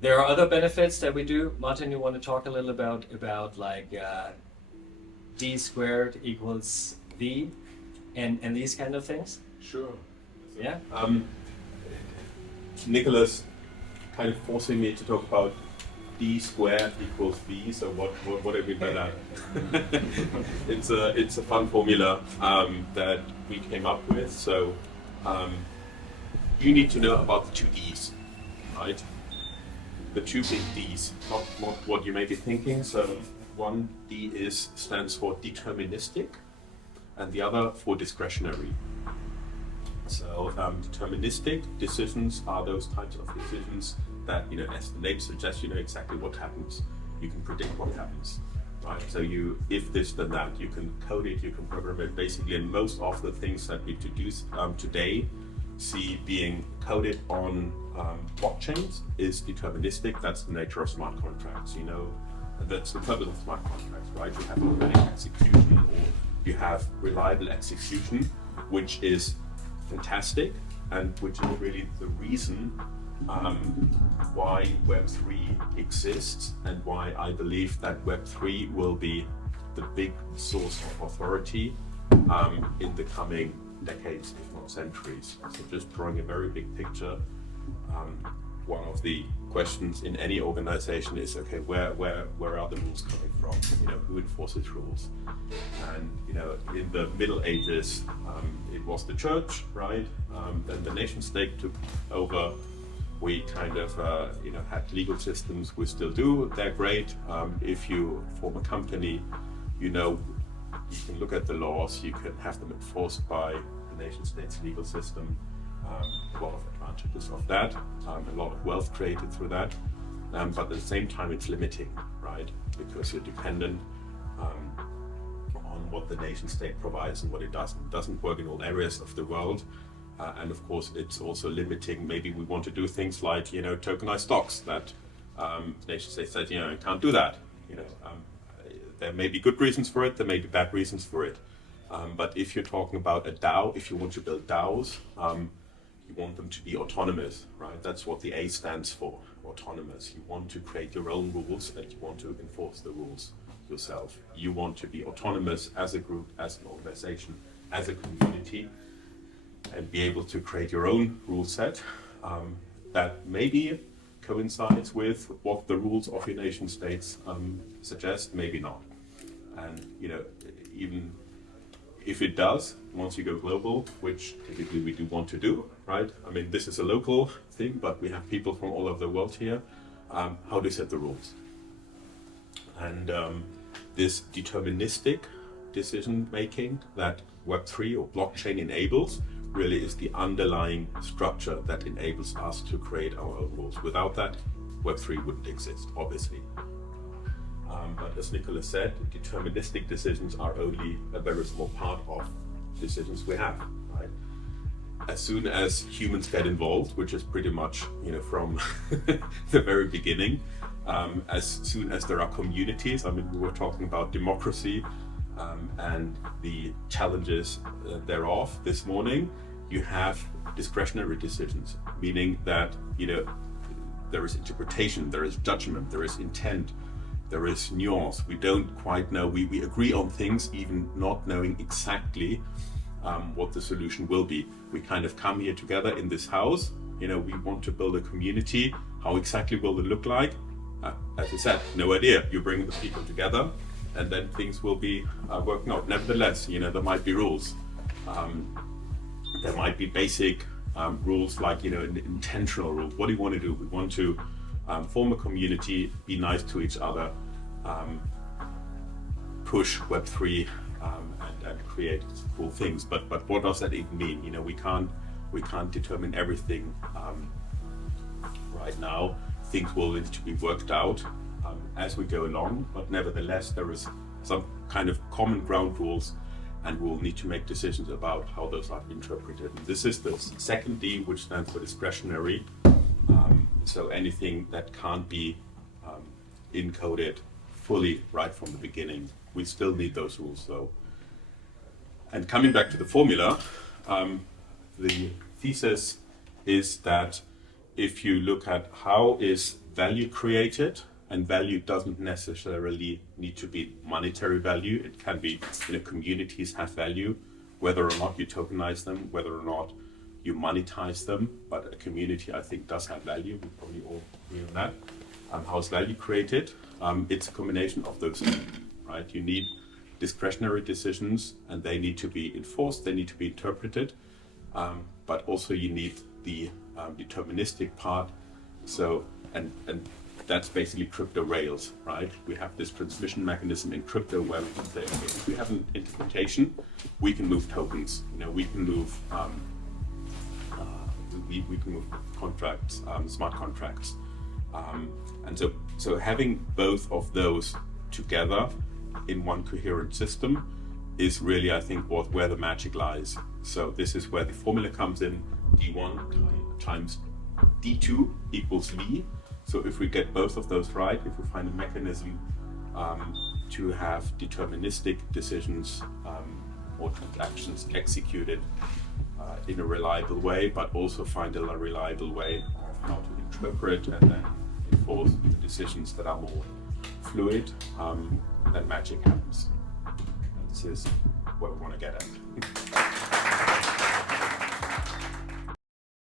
There are other benefits that we do. Martin, you want to talk a little about like d squared equals v and these kind of things? Sure. Yeah. Nicholas kind of forcing me to talk about d squared equals v. So what do I mean by that? It's a fun formula that we came up with. So you need to know about the two d's, right? The two big d's, not what you may be thinking. So one d stands for deterministic, and the other for discretionary. So deterministic decisions are those types of decisions that, as the name suggests, you know exactly what happens. You can predict what happens, right? So if this, then that, you can code it, you can program it, basically. And most of the things that we produce today see being coded on blockchains is deterministic. That's the nature of smart contracts. That's the purpose of smart contracts, right? You have automatic execution, or you have reliable execution, which is fantastic, and which is really the reason why Web3 exists, and why I believe that Web3 will be the big source of authority in the coming decades, if not centuries. So just drawing a very big picture, one of the questions in any organization is, okay, where are the rules coming from? Who enforces rules? And in the Middle Ages, it was the church, right? Then the nation state took over. We kind of had legal systems. We still do. They're great. If you form a company, you can look at the laws. You can have them enforced by the nation state's legal system. A lot of advantages of that, a lot of wealth created through that, but at the same time it's limiting, right? Because you're dependent on what the nation state provides and what it doesn't. It doesn't work in all areas of the world, and of course it's also limiting. Maybe we want to do things like tokenize stocks that the nation state says you can't do that. There may be good reasons for it, there may be bad reasons for it. But if you're talking about a DAO, if you want to build DAOs, you want them to be autonomous, right? That's what the A stands for, autonomous. You want to create your own rules, and you want to enforce the rules yourself. You want to be autonomous as a group, as an organization, as a community, and be able to create your own rule set that maybe coincides with what the rules of your nation states suggest, maybe not. And even if it does, once you go global, which typically we do want to do, right? I mean, this is a local thing, but we have people from all over the world here. How do you set the rules? And this deterministic decision making that Web3 or blockchain enables really is the underlying structure that enables us to create our own rules. Without that, Web3 wouldn't exist, obviously. But as Nicholas said, deterministic decisions are only a very small part of decisions we have, right? As soon as humans get involved, which is pretty much from the very beginning, as soon as there are communities, I mean, we were talking about democracy and the challenges thereof this morning, you have discretionary decisions, meaning that there is interpretation, there is judgment, there is intent, there is nuance. We don't quite know. We agree on things, even not knowing exactly what the solution will be. We kind of come here together in this house. We want to build a community. How exactly will it look like? As I said, no idea. You bring the people together, and then things will be working out. Nevertheless, there might be rules. There might be basic rules like an intentional rule. What do you want to do? We want to form a community, be nice to each other, push Web3 and create cool things. But what does that even mean? We can't determine everything right now. Things will need to be worked out as we go along. But nevertheless, there is some kind of common ground rules, and we'll need to make decisions about how those are interpreted. And this is the second D, which stands for discretionary. So anything that can't be encoded fully right from the beginning. We still need those rules though. And coming back to the formula, the thesis is that if you look at how is value created, and value doesn't necessarily need to be monetary value. It can be, communities have value, whether or not you tokenize them, whether or not you monetize them, but a community, I think, does have value. We probably all agree on that. How's value created? It's a combination of those things, right? You need discretionary decisions, and they need to be enforced, they need to be interpreted, but also you need the deterministic part. So, and that's basically crypto rails, right? We have this transmission mechanism in crypto where we can say, okay, if we have an interpretation, we can move tokens. We can move we can move contracts, smart contracts, and so having both of those together in one coherent system is really, I think, where the magic lies. So this is where the formula comes in: D1 times D2 equals V. So if we get both of those right, if we find a mechanism to have deterministic decisions or transactions executed in a reliable way, but also find a reliable way of how to interpret and then enforce the decisions that are more fluid, then magic happens. And this is what we want to get at.